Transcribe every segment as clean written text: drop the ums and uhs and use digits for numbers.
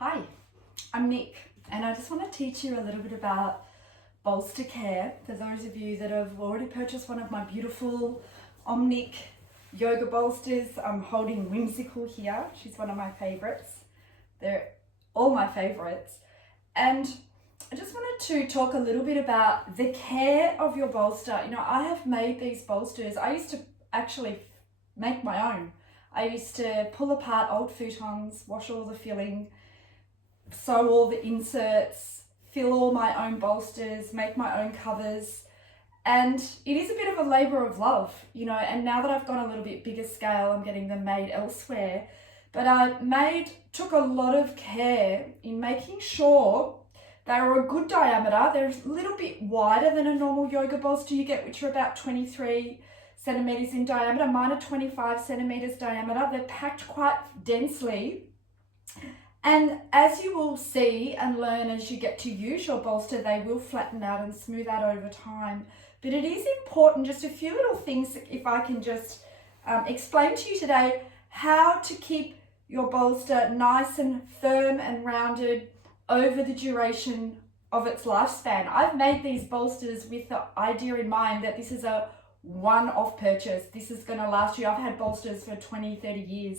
Hi, I'm Nick, and I just want to teach you a little bit about bolster care for those of you that have already purchased one of my beautiful ohmnikyoga bolsters. I'm holding Whimsical here. She's one of my favorites. They're all my favorites. And I just wanted to talk a little bit about the care of your bolster. You know, I have made these bolsters. I used to actually make my own. I used to pull apart old futons, wash all the filling, sew all the inserts, fill all my own bolsters, make my own covers. And it is a bit of a labor of love, you know, and now that I've gone a little bit bigger scale, I'm getting them made elsewhere. But I took a lot of care in making sure they were a good diameter. They're a little bit wider than a normal yoga bolster you get, which are about 23 centimeters in diameter. Mine are 25 centimeters diameter. They're packed quite densely. And as you will see and learn as you get to use your bolster, they will flatten out and smooth out over time. But it is important, just a few little things, if I can just explain to you today, how to keep your bolster nice and firm and rounded over the duration of its lifespan. I've made these bolsters with the idea in mind that this is a one-off purchase. This is going to last you. I've had bolsters for 20, 30 years.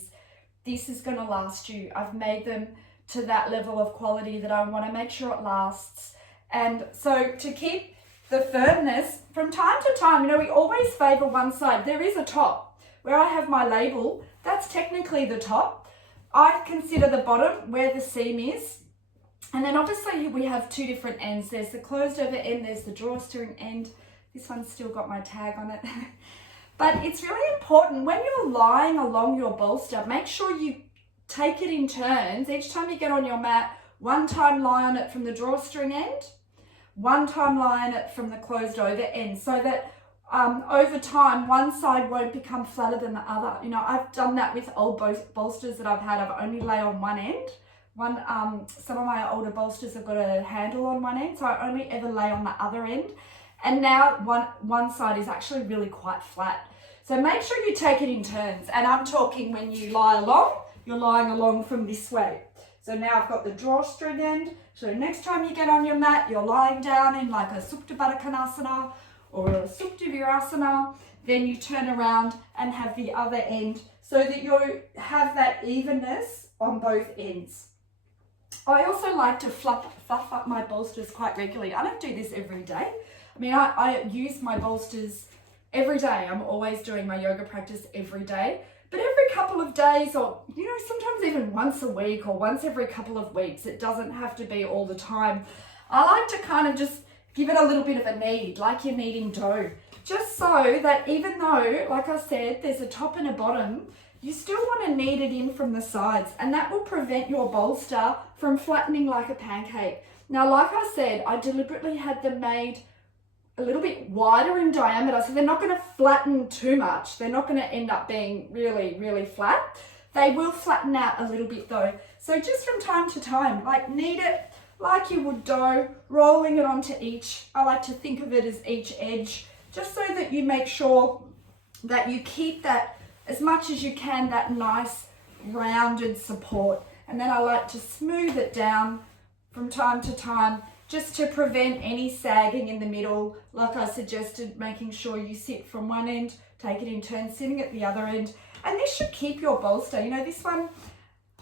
This is going to last you. I've made them to that level of quality that I want to make sure it lasts. And so to keep the firmness, from time to time, you know, we always favor one side. There is a top. Where I have my label, that's technically the top. I consider the bottom where the seam is. And then obviously we have two different ends. There's the closed over end, there's the drawstring end. This one's still got my tag on it. But it's really important when you're lying along your bolster, make sure you take it in turns. Each time you get on your mat, one time lie on it from the drawstring end, one time lie on it from the closed over end, so that over time, one side won't become flatter than the other. You know, I've done that with old bolsters that I've had. I've only lay on one end. Some of my older bolsters have got a handle on one end, so I only ever lay on the other end. And now one side is actually really quite flat. So make sure you take it in turns. And I'm talking when you lie along, you're lying along from this way. So now I've got the drawstring end. So next time you get on your mat, you're lying down in like a Supta Baddha Konasana or a Supta Virasana. Then you turn around and have the other end so that you have that evenness on both ends. I also like to fluff up my bolsters quite regularly. I don't do this every day. I mean, I use my bolsters every day. I'm always doing my yoga practice every day. But every couple of days, or, you know, sometimes even once a week or once every couple of weeks, it doesn't have to be all the time. I like to kind of just give it a little bit of a knead, like you're kneading dough. Just so that even though, like I said, there's a top and a bottom, you still want to knead it in from the sides, and that will prevent your bolster from flattening like a pancake. Now, like I said, I deliberately had them made a little bit wider in diameter, so they're not going to flatten too much. They're not going to end up being really, really flat. They will flatten out a little bit though. So just from time to time, like knead it like you would dough, rolling it onto each. I like to think of it as each edge, just so that you make sure that you keep that, as much as you can, that nice rounded support. And then I like to smooth it down from time to time, just to prevent any sagging in the middle. Like I suggested, making sure you sit from one end, take it in turn, sitting at the other end. And this should keep your bolster. You know, this one,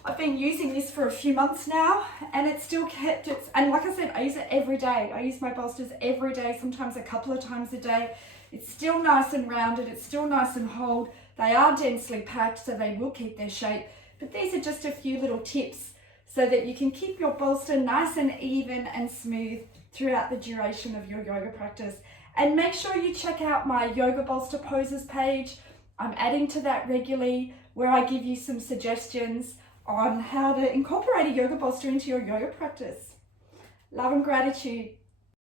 I've been using this for a few months now, and it's still kept its, and like I said, I use it every day. I use my bolsters every day, sometimes a couple of times a day. It's still nice and rounded, it's still nice and hold. They are densely packed, so they will keep their shape. But these are just a few little tips so that you can keep your bolster nice and even and smooth throughout the duration of your yoga practice. And make sure you check out my yoga bolster poses page. I'm adding to that regularly, where I give you some suggestions on how to incorporate a yoga bolster into your yoga practice. Love and gratitude.